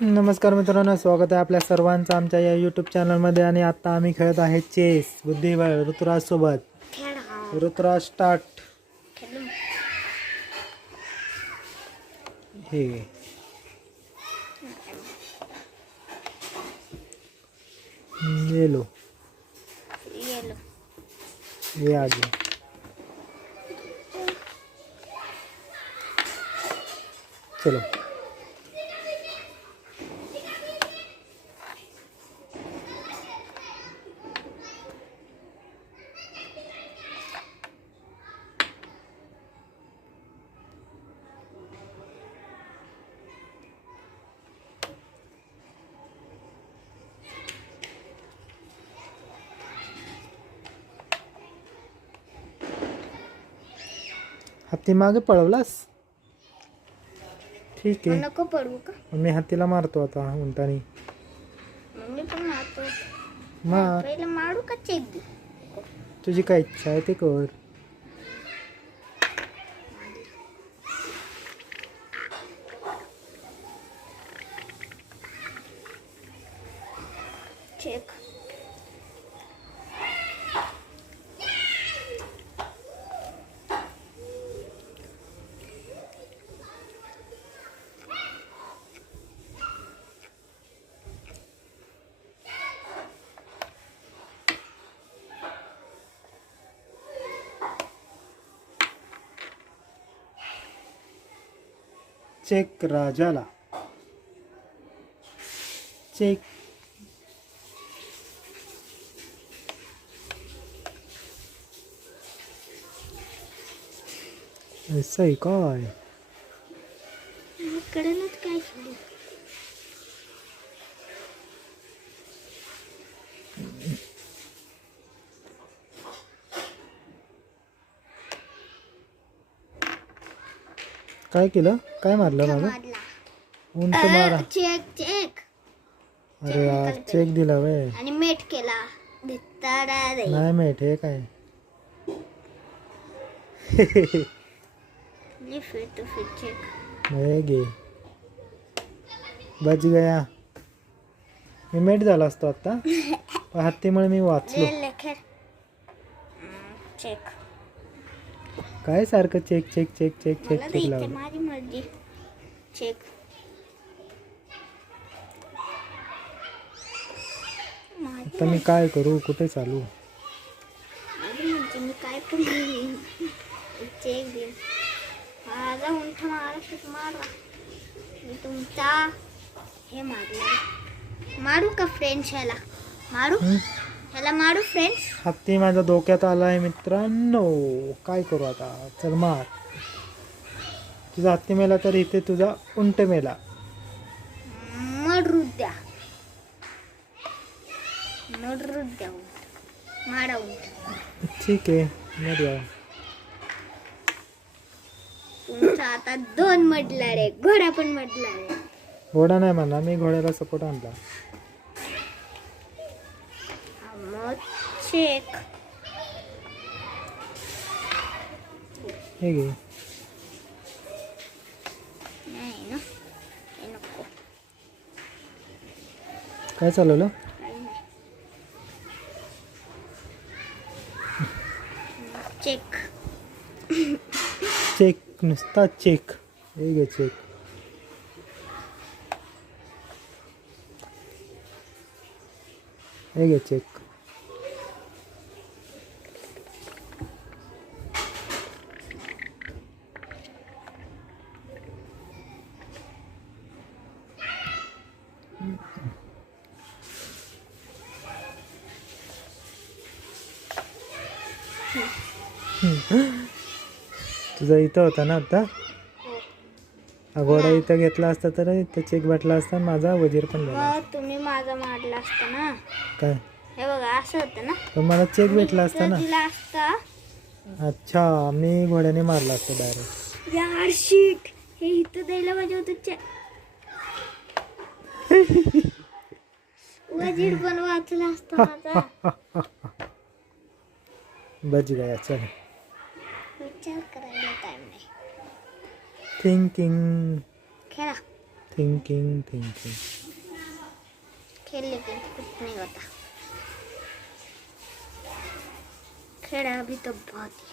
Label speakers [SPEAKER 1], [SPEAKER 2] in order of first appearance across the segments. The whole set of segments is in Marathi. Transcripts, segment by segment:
[SPEAKER 1] नमस्कार मित्रांनो स्वागत आहे आपल्या सर्वांचं आमच्या या यूट्यूब चॅनलमध्ये आणि आता आम्ही खेळत आहे चेस बुद्धिबळ ऋतुराज सोबत.
[SPEAKER 2] खेळा.
[SPEAKER 1] ऋतुराज स्टार्ट हे. येलो.
[SPEAKER 2] येलो.
[SPEAKER 1] ये आगे चलो. हत्ती मागे पळवलास? ठीक आहे.
[SPEAKER 2] नको पडू का?
[SPEAKER 1] मी हत्तीला मारतो आता उंटानी.
[SPEAKER 2] मम्मी पण मारतो.
[SPEAKER 1] मार.
[SPEAKER 2] पहिले मारू का चेक? दे
[SPEAKER 1] तुझी काय इच्छा आहे ते कर.
[SPEAKER 2] चेक
[SPEAKER 1] राजाला। चेक। ऐसा ही काय
[SPEAKER 2] कळेलच काय
[SPEAKER 1] काय केलं? काय मारलं माझं उंट मारा.
[SPEAKER 2] Check check.
[SPEAKER 1] अरे यार चेक दिला वे.
[SPEAKER 2] आणि मेट केला.
[SPEAKER 1] नाही माहीत हे काय?
[SPEAKER 2] मी फिर तो फिर चेक.
[SPEAKER 1] घे. बच गया. मी मेट झाला असतो आता. हत्तीमुळे मी वाचलो.
[SPEAKER 2] चेक.
[SPEAKER 1] काय सारखं check check check check check check लावलं
[SPEAKER 2] माझी मर्जी. चेक
[SPEAKER 1] आता मी काय करू? कुठे चालू?
[SPEAKER 2] माझी मर्जी मी काय पण चेक देईन. माझा उंठ महाराष्ट्रात मारा. मी तुमचा हे मारला मारू का फ्रेंड्स ह्याला? मारू?
[SPEAKER 1] हं?
[SPEAKER 2] ह्याला मारू फ्रेंड्स
[SPEAKER 1] हत्ती माझ्या डोक्यात आलाय मित्रांनो. काय करू आता? चल मार. तुझा हत्ती मेला तर इथे तुझा उंट मेला.
[SPEAKER 2] मडरू द्या. मडरू द्या उंट. मारा उंट.
[SPEAKER 1] ठीक आहे मरूया
[SPEAKER 2] तुमचा आता दोन मडला रे. घोडा पण मडला रे.
[SPEAKER 1] घोडा नाही म्हणा मी घोड्याला सपोर्ट आणला
[SPEAKER 2] मग चेक
[SPEAKER 1] हे घे
[SPEAKER 2] नाही ना हे नको
[SPEAKER 1] काय चालवलं
[SPEAKER 2] काही नाही चेक
[SPEAKER 1] चेक तुझा इथं होता ना आता? घोडा इथं घेतला असता तर इथं चेक भेटला असता माझा वजीर पण झाला
[SPEAKER 2] मग तुम्ही माझा मारला असता ना?
[SPEAKER 1] काय?
[SPEAKER 2] हे बघा असं होतं ना?
[SPEAKER 1] पण मला चेक भेटला असता ना?
[SPEAKER 2] दिला असता?
[SPEAKER 1] अच्छा मी घोड्याने मारला असता डायरेक्ट
[SPEAKER 2] यार शीट हे इथं द्यायला पाहिजे होतं चेक वजीर पण वाचला असता माझा.
[SPEAKER 1] बच गया चल.
[SPEAKER 2] विचार करायला टाइम नाही
[SPEAKER 1] थिंकिंग
[SPEAKER 2] खेळा
[SPEAKER 1] थिंकिंग थिंकिंग
[SPEAKER 2] खेल लेकिन कुछ नहीं होता खेड़ा अभी तो बहुत ही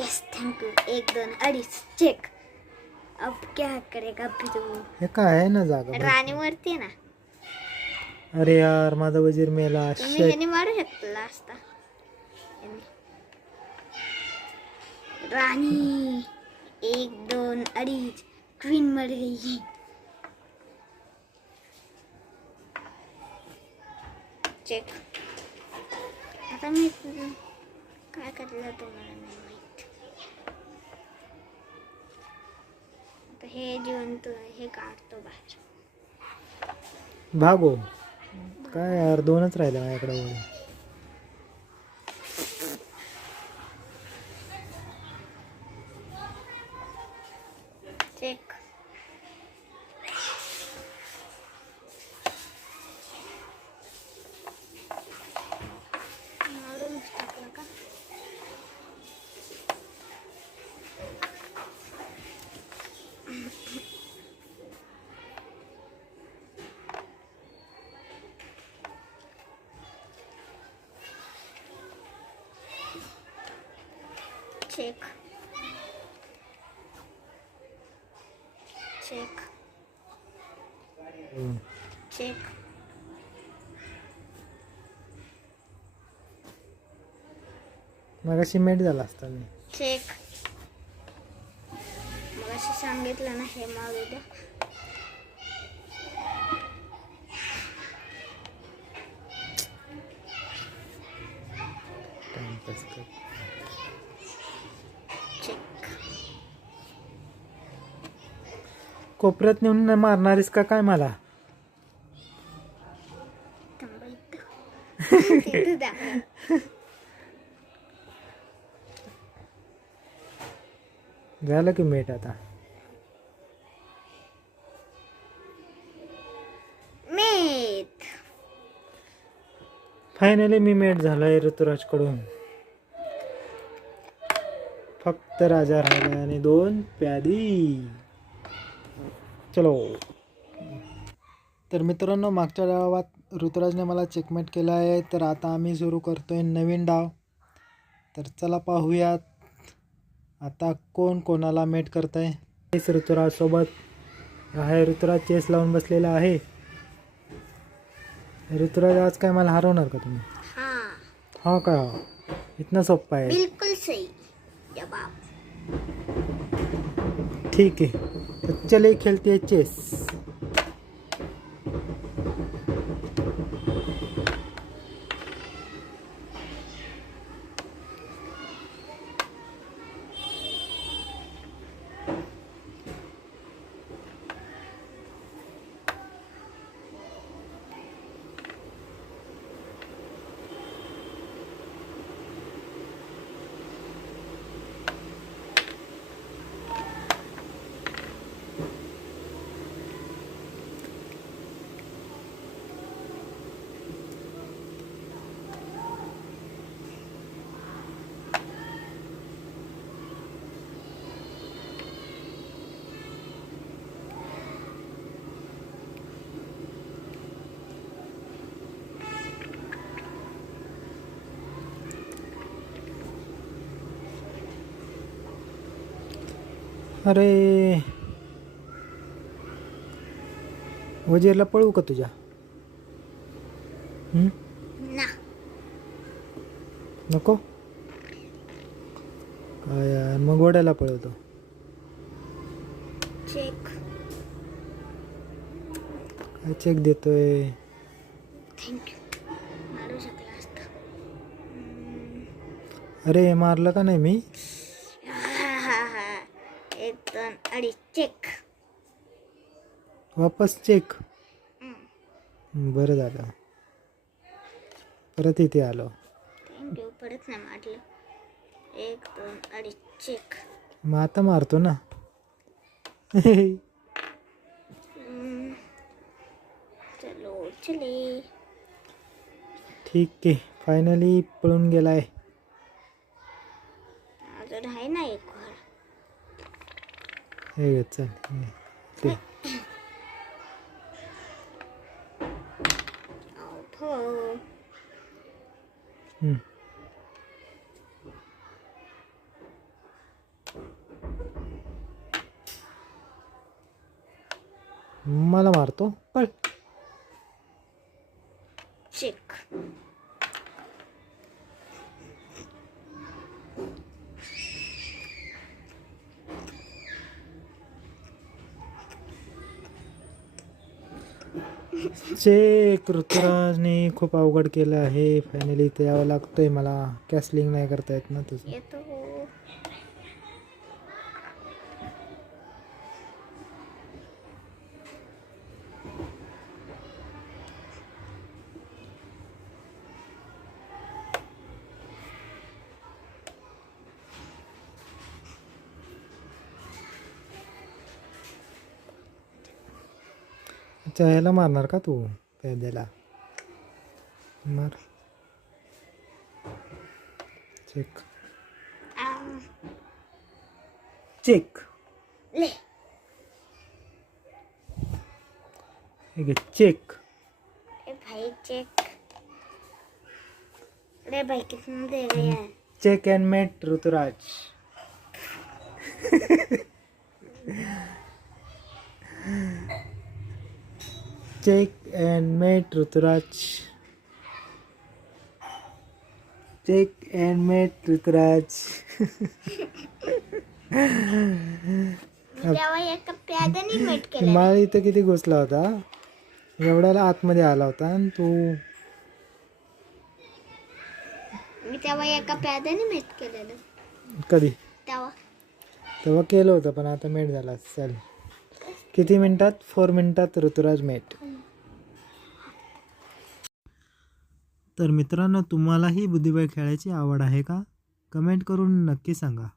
[SPEAKER 2] यस थैंक यू एक दोन अडीच चेक अब क्या करेगा अभी तो
[SPEAKER 1] हे काय आहे ना जागा
[SPEAKER 2] राणीवरती आहे ना
[SPEAKER 1] अरे यार माझा वजीर मेला.
[SPEAKER 2] तुम्ही
[SPEAKER 1] शेट
[SPEAKER 2] ह्याने मारू शकता असता. ह्याने. राणी एक दोन अडीच. क्वीन मर गई चेक आता मी काय करलं ते मला नाही माहीत. आता हे जिवंत हे काढतो बाहेर.
[SPEAKER 1] भागो. काय यार दोनच राहिले माझ्याकडे वळी
[SPEAKER 2] चेक मारूनच टाकलं का चेक चेक. चेक
[SPEAKER 1] मगाशी मेट झाला असता मी.
[SPEAKER 2] चेक मग असं सांगितलं ना हे मागू द्या
[SPEAKER 1] टाइमपास कर
[SPEAKER 2] चेक
[SPEAKER 1] कोपऱ्यात नेऊन नाही मारणारीस का काय मला? झालं की मेट आता. फायनली मी मेट झालोय ऋतुराजकडून. फक्त राजा राहिला आणि दोन प्यादी. चलो. तर मित्रांनो मागच्या डावात ऋतुराजने मला चेकमेट केला आहे. तर आता आम्ही सुरू करतोय नवीन डाव. तर चला पाहूयात आता कोण कोणाला मेट करत आहे ऋतुराज सोबत. आहे ऋतुराज चेस लावून बसलेला आहे. ऋतुराज आज काय मला हरवणार का तुम्ही?
[SPEAKER 2] हाँ.
[SPEAKER 1] हा का? इतना सोपा आहे.
[SPEAKER 2] बिल्कुल सही. जवाब
[SPEAKER 1] ठीक है तो चले खेलते हैं चेस अरे. वजीरला पळवू का तुझ्या? हं?
[SPEAKER 2] ना.
[SPEAKER 1] नको? काय यार मग घोड्याला पळवतो.
[SPEAKER 2] चेक.
[SPEAKER 1] काय चेक देतोय?
[SPEAKER 2] थँक्यू मारू शकला असता. हम्म.
[SPEAKER 1] अरे मारलं का नाही मी?
[SPEAKER 2] अडीच चेक
[SPEAKER 1] वापस चेक. बरं झालं. परत इथे आलो.
[SPEAKER 2] थँक्यू परत नाही मारलं. एक दोन अडीच चेक
[SPEAKER 1] मग आता मारतो ना.
[SPEAKER 2] चलो चले.
[SPEAKER 1] ठीक आहे. फायनली पळून गेलाय.
[SPEAKER 2] अजून आहे ना एक.
[SPEAKER 1] हे चल ते. हम्म. मला मारतो? पळ.
[SPEAKER 2] चेक
[SPEAKER 1] चे कृतराजने खूप अवघड केलं आहे. फायनली इथे यावं लागतंय मला. कॅसलिंग नाही करता येत ना तुझं.
[SPEAKER 2] येतो.
[SPEAKER 1] ह्याला मारणार का तू? प्याद्याला मार. चेक चेक हे चेक
[SPEAKER 2] ए भाई चेक अरे भाई कितना दे रहे हैं।
[SPEAKER 1] Check and mate Ruturaj check and mate Ruturaj check and mate Ruturaj मला इथं किती घुसला होता? एवढ्याला आतमध्ये आला होता आणि तू
[SPEAKER 2] मी तेव्हा एका प्याद्याने मेट केलेलं.
[SPEAKER 1] कधी?
[SPEAKER 2] तेव्हा.
[SPEAKER 1] तेव्हा केलं होतं पण आता मेट झाला चल किती मिनिटात? फोर मिनिटात ऋतुराज मेट तर मित्रांनो तुम्हालाही बुद्धिबळ खेळायची आवड आहे का? कमेंट करून नक्की सांगा.